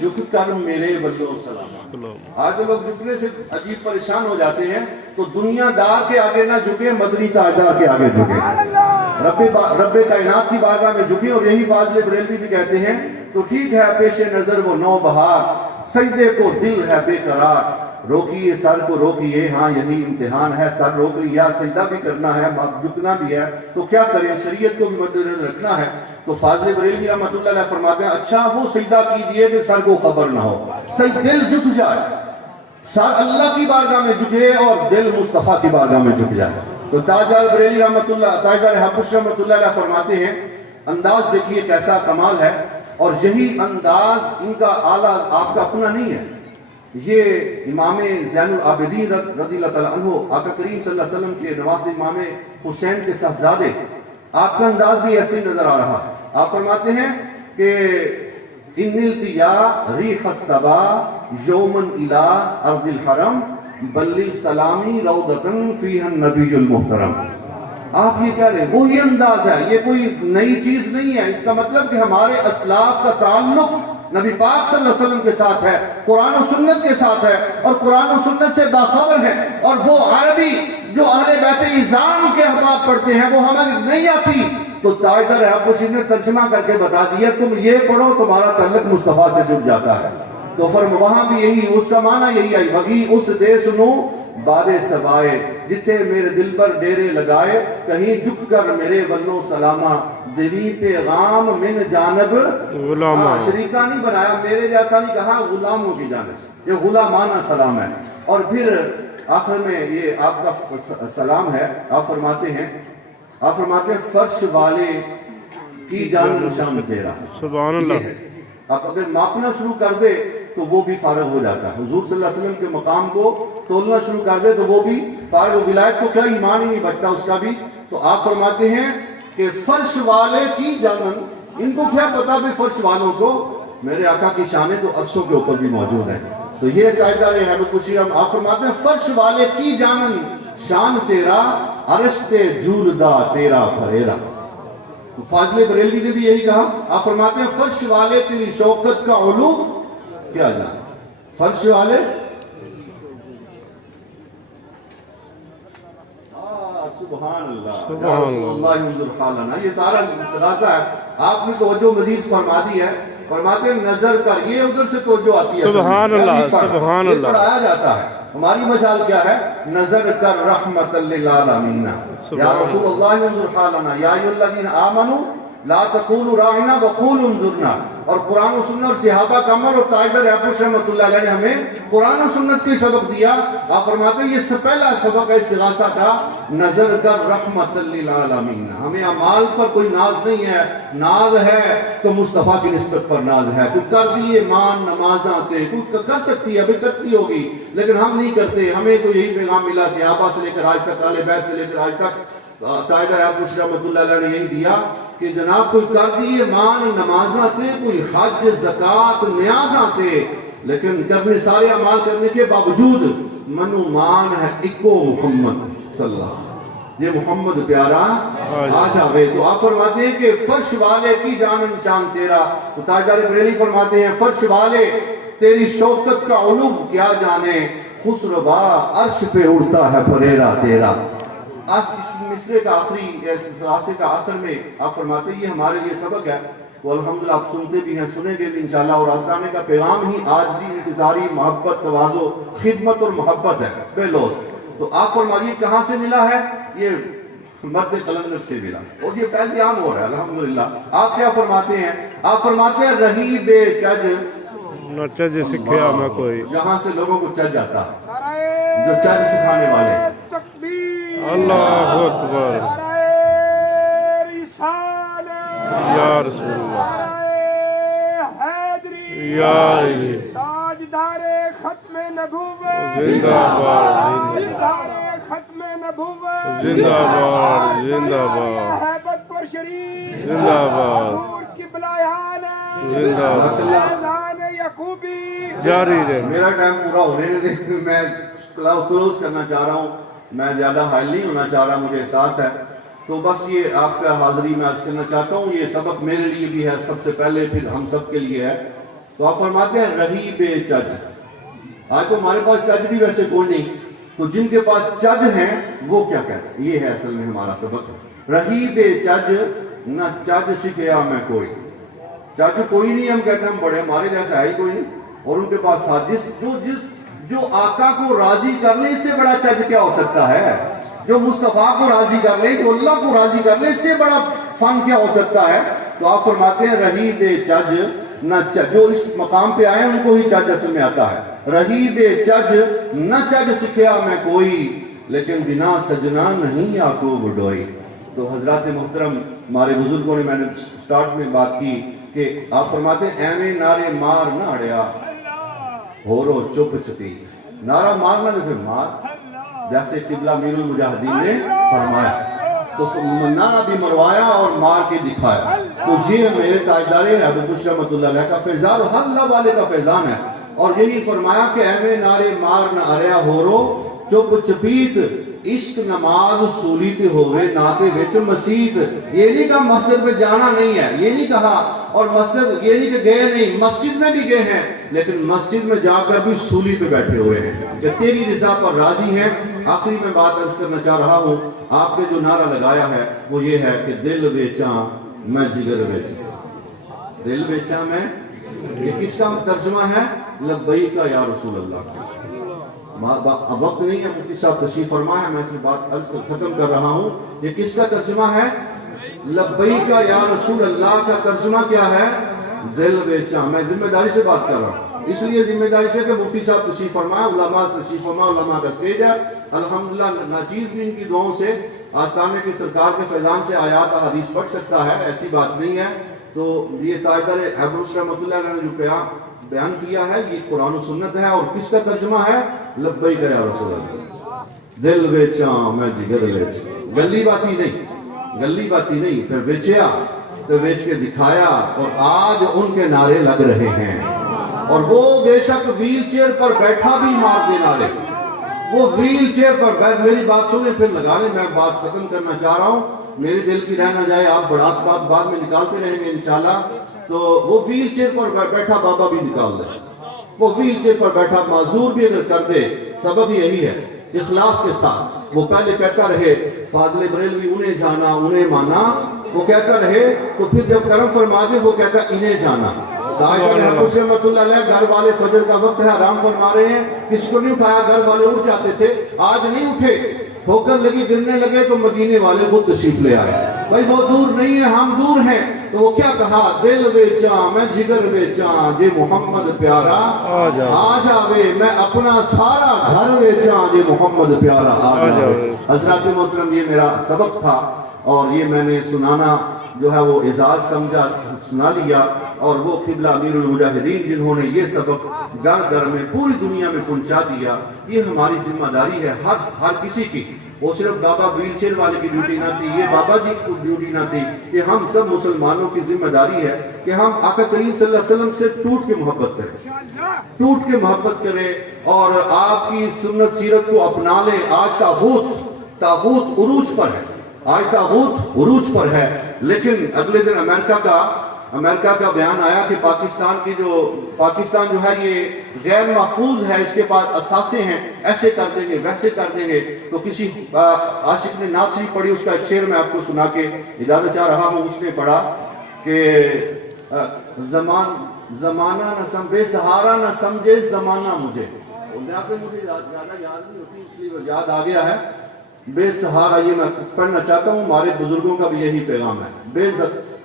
جھک کر میرے بلو سلام. آج لوگ جھکنے سے عجیب پریشان ہو جاتے ہیں تو دنیا دار کے آگے نہ جھکے، مدنی تاجدار کے آگے جھکے، رب کائنات کی بارگاہ میں جھکے. اور یہی فاضل بریلوی بھی کہتے ہیں تو ٹھیک ہے پیش نظر وہ نو بہار، سجدے کو دل ہے بے قرار. روکیے سر کو روکیے، ہاں یہی امتحان ہے. سر روک لیا، سجدہ بھی کرنا ہے، جھکنا بھی ہے، تو کیا کریں، شریعت کو بھی مد نظر رکھنا ہے. تو فاضل بریلوی رحمۃ اللہ علیہ فرماتے ہیں اچھا وہ سجدہ کیجئے کہ سر کو خبر نہ ہو، دل جھک جائے، سر اللہ کی بارگاہ میں جھکے اور دل مصطفیٰ کی بارگاہ میں جھک جائے. تو تاجدار بریلوی رحمۃ اللہ، تاجدار حبش رحمۃ اللہ علیہ فرماتے ہیں انداز دیکھیے کیسا کمال ہے. اور یہی انداز ان کا اعلیٰ آپ کا اپنا نہیں ہے، یہ امام زین العابدین رضی اللہ تعالیٰ عنہ آقا کریم صلی اللہ علیہ وسلم کے نواسے امام حسین کے صاحبزادے، آپ کا انداز بھی ایسے نظر آ رہا. آپ فرماتے ہیں کہ ان التیا ریح الصبا یومن الى ارض الحرم بلغ سلامی روضتن فیہا النبی المحترم. آپ یہ کہہ رہے ہیں وہی انداز ہے، یہ کوئی نئی چیز نہیں ہے. اس کا مطلب کہ ہمارے اسلاف کا تعلق نبی پاک صلی اللہ علیہ وسلم کے ساتھ ہے، قرآن و سنت کے ساتھ ہے، اور قرآن و سنت سے باخبر ہے. اور وہ عربی جو اہل بیت اعظام کے احباب پڑھتے ہیں وہ ہمیں نہیں آتی، تو تاجدار حبشی نے ترجمہ کر کے بتا دیا تم یہ پڑھو تمہارا تعلق مصطفیٰ سے جڑ جاتا ہے. تو وہاں بھی یہی اس کا معنی یہی آئی بگی اس دے سنو بادے سوائے جتھے میرے دل پر ڈیرے لگائے، کہیں جھک کر میرے ولو سلامہ دیوی پیغام من جانب غلامہ. شریکہ نہیں بنایا، میرے جیسا نہیں کہا، غلاموں کی جانب سے، یہ غلامانہ سلام ہے. اور پھر آخر میں یہ آپ کا سلام ہے. آپ فرماتے ہیں فرش والے کی جان نشان تیرا. سبحان اللہ. آپ اگر ماپنا شروع کر دے تو وہ بھی فارغ ہو جاتا ہے. حضور صلی اللہ علیہ وسلم کے مقام کو تولنا شروع کر دے تو وہ بھی فارغ. ولایت کو کیا ایمان ہی نہیں بچتا اس کا بھی. تو آپ فرماتے ہیں کہ فرش والے کی جانن، ان کو کیا پتا بھی فرش والوں کو میرے آقا کی شانیں تو عرشوں کے اوپر بھی موجود ہیں. تو یہ تاجدار حبشی آپ فرماتے ہیں فرش والے کی جانن شان تیرا عرش تے جولدہ تیرا پھریرا. تو فاضل بریلوی نے بھی یہی کہا. آپ فرماتے ہیں فرش والے تیری شوکت کا علو کیا جان. فرش والے سبحان اللہ یا رسول اللہ انظر حالنا. یہ سارا خلاصہ ہے. آپ نے توجہ مزید فرما دی ہے. فرماتے ہیں نظر کر، یہ ادھر سے توجہ آتی ہے. سبحان اللہ سبحان اللہ. یہ پڑھایا جاتا ہے. ہماری مجال کیا ہے؟ نظر کر رحمت للعالمین یا رسول اللہ انظر حالنا یا ایھا الذین آمنوا لا تقولوا راعنا وقولوا انظرنا. اور قرآن و سنت اور صحابہ کا عمل اور تاجدار حبش رحمۃ اللہ علیہ نے ہمیں قرآن و سنت کے سبق دیا. آپ فرماتے ہیں یہ سے پہلا سبق ہے استغاثہ کا، نظر کر رحمت للعالمین. ہمیں اعمال پر کوئی ناز نہیں ہے، ناز ہے تو مصطفیٰ کی نسبت پر ناز ہے. کوئی کر دیے مان نمازاں تے، کوئی کر سکتی ہے، ابھی کرتی ہوگی، لیکن ہم نہیں کرتے. ہمیں تو یہی پیغام ملا صحابہ سے لے کر آج تک، اہل بیت سے لے کر آج تک. تاجدار حبش رحمۃ اللہ علیہ نے یہی دیا کہ جناب کوئی کر دیے مان نمازاں تے، کوئی حج زکات نیازاں تے، لیکن کرنے سارے اعمال کرنے کے باوجود منو مان ہے اکو محمد صلی اللہ علیہ وسلم. یہ محمد پیارا آ جاوے. تو آپ فرماتے ہیں کہ فرش والے کی جان نشان تیرا. تو تاجدار بریلوی فرماتے ہیں فرش والے تیری شوکت کا علو کیا جانے، خسروا عرش پہ اڑتا ہے پریرا تیرا. آج اس مصرے کا آخری سلاسے کا آخر میں آپ فرماتے ہیں یہ ہمارے لیے سبق ہے. وہ الحمدللہ آپ سنتے بھی ہیں، سنیں گے بھی انشاءاللہ. اور آستانے کا پیغام ہی عاجزی، انکساری، محبت، تواضع، خدمت اور محبت ہے بے لوث. تو آپ فرمائیے کہاں سے ملا ہے؟ یہ مرد قلندر سے ملا اور یہ فیض عام ہو رہا ہے الحمدللہ. آپ کیا فرماتے ہیں؟ آپ فرماتے ہیں رہی بے چج نہ چج سکھیا میں کوئی. یہاں سے لوگوں کو چج آتا ہے، جو چج سکھانے والے. اللہ اکبر یا رسول اللہ یا تاجدار ختم نبوت زندہ باد، تاجدار ختم نبوت زندہ باد، زندہ باد، ہیبت پر شریف زندہ باد، حضور کی بلایان زندہ باد. فیضان یعقوبی جاری رہے. میرا ٹائم پورا ہونے دے، میں کلوز کرنا چاہ رہا ہوں. میں زیادہ حائل نہیں ہونا چاہ رہا، مجھے احساس ہے. تو بس یہ آپ کا حاضری میں عرض کرنا چاہتا ہوں. یہ سبق میرے لیے بھی ہے سب سے پہلے، پھر ہم سب کے لیے ہے. تو آپ فرماتے ہیں رہی بے چج. آج تو ہمارے پاس چج بھی ویسے کوئی نہیں, تو جن کے پاس چج ہیں وہ کیا کہتے ہیں؟ یہ ہے اصل میں ہمارا سبق. رہی بے چج نہ چج سکھیا میں کوئی. چج کوئی نہیں, ہم کہتے ہیں ہم بڑے, ہمارے جیسا ہے ہی کوئی نہیں. اور ان کے پاس جو آقا کو راضی کر لے اس سے بڑا چج کیا ہو سکتا ہے؟ جو مصطفیٰ کو راضی کر لے, جو اللہ کو راضی کر لے, اس سے بڑا فن کیا ہو سکتا ہے؟ تو آپ فرماتے ہیں رہی بے چج نہ چج. جو اس مقام پہ آئے ان کو ہی چج اصل میں آتا ہے. رہی بے چج نہ چج سکھیا میں کوئی, لیکن بنا سجنا نہیں یعقوب ڈوئی. تو حضرات محترم ہمارے بزرگوں نے, میں نے سٹارٹ میں بات کی کہ آپ فرماتے ہیں ایویں نعرے مار نہ اڑیا ہو رو چپ چپی. نعرہ مارنا تو پھر مار, جیسے قبلہ امیر المجاہدین نے فرمایا. تو نعرہ بھی مروایا اور مار کے دکھایا. تو یہ میرے تاجدار ابو بشر رحمۃ اللہ علیہ کا فیضان, ہر اللہ والے کا فیضان ہے. اور یہی فرمایا کہ ایویں نعرے مار نہ اڑیا ہو رو چپ چپیت, عشق نماز سولیت ہوئے ناتے وچ مسیت. یہ نہیں کہا مسجد میں جانا نہیں ہے, یہ نہیں کہا, اور مسجد یہ نہیں کہ گئے نہیں, مسجد میں بھی گئے ہیں, لیکن مسجد میں جا کر بھی سولی پہ بیٹھے ہوئے ہیں کہ تیری رضا پر راضی ہیں. آخری میں بات عرض کرنا چاہ رہا ہوں, آپ نے جو نعرہ لگایا ہے وہ یہ ہے کہ دل بیچاں میں جگر بیچاں. دل بیچاں میں, یہ کس کا ترجمہ ہے؟ لبیک یا رسول اللہ. اب وقت نہیں ہے, مفتی صاحب تشریف فرما ہے, میں اس میں بات عرض ختم کر رہا ہوں. یہ کس کا ترجمہ ہے؟ لبیک یا رسول اللہ کا ترجمہ کیا ہے؟ دل بیچاں. میں ذمہ داری سے بات کر رہا ہوں, اس لیے ذمہ داری سے کہ مفتی صاحب تشریف فرمائے, علماء تشریف فرمائے, علماء کا اسٹیج ہے. الحمدللہ ناچیز بھی ان کی دعاؤں سے, آستانے کی سرکار کے فیضان سے آیات حدیث پڑھ سکتا ہے, ایسی بات نہیں ہے. تو یہ تاجدار ابو بشر رحمۃ اللہ علیہ نے جو بیان کیا ہے یہ قرآن و سنت ہے. اور کس کا ترجمہ ہے؟ لبیک یا رسول اللہ. دل بیچاں میں جگر بیچاں. گلی باتی نہیں, گلی باتی نہیں, پھر بیچیا, پھر بیچ کے دکھایا, اور آج ان کے نعرے لگ رہے ہیں. اور وہ بے شک ویل چیئر پر بیٹھا بھی مار دے نعرے, وہ ویل چیئر پر بیٹھ. میری بات سنیں پھر لگا لیں, میں بات ختم کرنا چاہ رہا ہوں, میرے دل کی رہ نہ جائے, آپ بڑاس بات بعد میں نکالتے رہیں گے انشاءاللہ. تو وہ ویل چیئر پر بیٹھا بابا بھی نکال دے, وہ ویل چیئر پر بیٹھا معذور بھی اگر کر دے, سبب یہی ہے اخلاص کے ساتھ. وہ پہلے کہتا رہے فاضل بریلوی انہیں جانا انہیں مانا, وہ کہتا رہے, تو پھر جب کرم فرما دے وہ کہتا انہیں جانا. رحمۃ اللہ علیہ گھر والے فجر کا وقت ہے, آرام فرما رہے ہیں, کس کو نہیں اٹھایا, گھر والے اٹھ جاتے تھے, آج نہیں اٹھے, ٹھوکر لگی, گرنے لگے, تو مدینے والے خود تشریف لے آئے. بھائی وہ دور نہیں ہے, ہم دور ہیں. تو وہ کیا کہا, دل بیچاں میں جگر بیچاں جے محمد پیارا آ جاوے, میں اپنا سارا گھر بیچاں جے محمد پیارا آ جاوے. حضرات محترم یہ میرا سبق تھا, اور یہ میں نے سنانا جو ہے وہ اعزاز سمجھا, سنا لیا. اور وہ قبلہ امیر المجاہدین جنہوں نے یہ سبق گھر گھر میں پوری دنیا میں پہنچا دیا, یہ ہماری ذمہ داری ہے ہر کسی کی. وہ صرف بابا ویل چیئر والے کی ڈیوٹی نہ تھی, یہ بابا جی کی ڈیوٹی نہ تھی, یہ ہم سب مسلمانوں کی ذمہ داری ہے کہ ہم آقا کریم صلی اللہ علیہ وسلم سے ٹوٹ کے محبت کریں, ٹوٹ کے محبت کریں, اور آپ کی سنت سیرت کو اپنا لیں. آج تاغوت عروج پر ہے, آج تاغوت عروج پر ہے. لیکن اگلے دن امریکہ کا بیان آیا کہ پاکستان جو ہے یہ غیر محفوظ ہے, اس کے پاس اثاثے ہیں, ایسے کر دیں گے ویسے کر دیں گے. تو کسی عاشق نے نعت شریف پڑھی, اس کا ایک شعر میں آپ کو سنا کے اجازت چاہ رہا ہوں. اس نے پڑھا کہ زمانہ نہ بے سہارا نہ سمجھے زمانہ مجھے. مجھے زیادہ یاد نہیں ہوتی, اس لیے یاد آ گیا ہے. بے سہارا, یہ میں پڑھنا چاہتا ہوں, ہمارے بزرگوں کا بھی یہی پیغام ہے.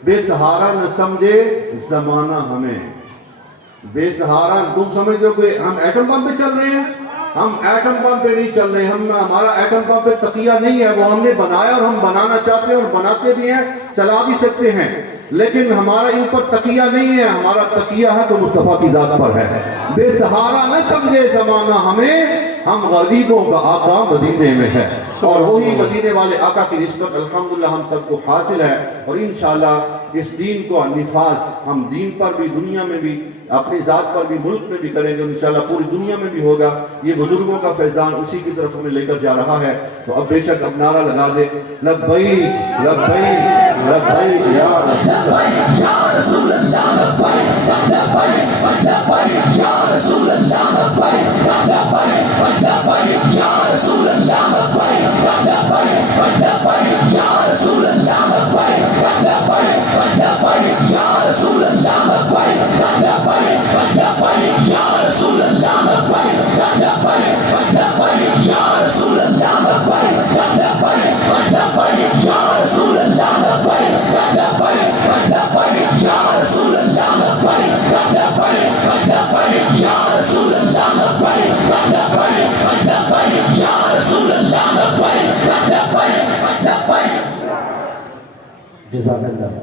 بے سہارا نہ سمجھے زمانہ ہمیں, بے سہارا. تم سمجھتے ہو کہ ہم ایٹم بم پہ چل رہے ہیں, ہم ایٹم بم پہ نہیں چل رہے. ہمارا ایٹم بم پہ تقیہ نہیں ہے, وہ ہم نے بنایا اور ہم بنانا چاہتے ہیں اور بناتے بھی ہیں, چلا بھی سکتے ہیں, لیکن ہمارا ان پر تقیہ نہیں ہے. ہمارا تقیہ ہے تو مصطفیٰ کی ذات پر ہے. بے سہارا نہ سمجھے زمانہ ہمیں, ہم غریبوں کا آقا مدینے میں ہے, اور وہی مدینے والے آقا کی نسبت الحمدللہ ہم سب کو حاصل ہے. اور انشاءاللہ اس دین کو نفاذ ہم دین پر بھی, دنیا میں بھی, اپنی ذات پر بھی, ملک میں بھی کریں گے انشاءاللہ, پوری دنیا میں بھی ہوگا. یہ بزرگوں کا فیضان اسی کی طرف ہمیں لے کر جا رہا ہے. تو اب بے شک اب نعرہ لگا دے, لبیک لبیک لبیک یا رسول اللہ جزاک اللہ.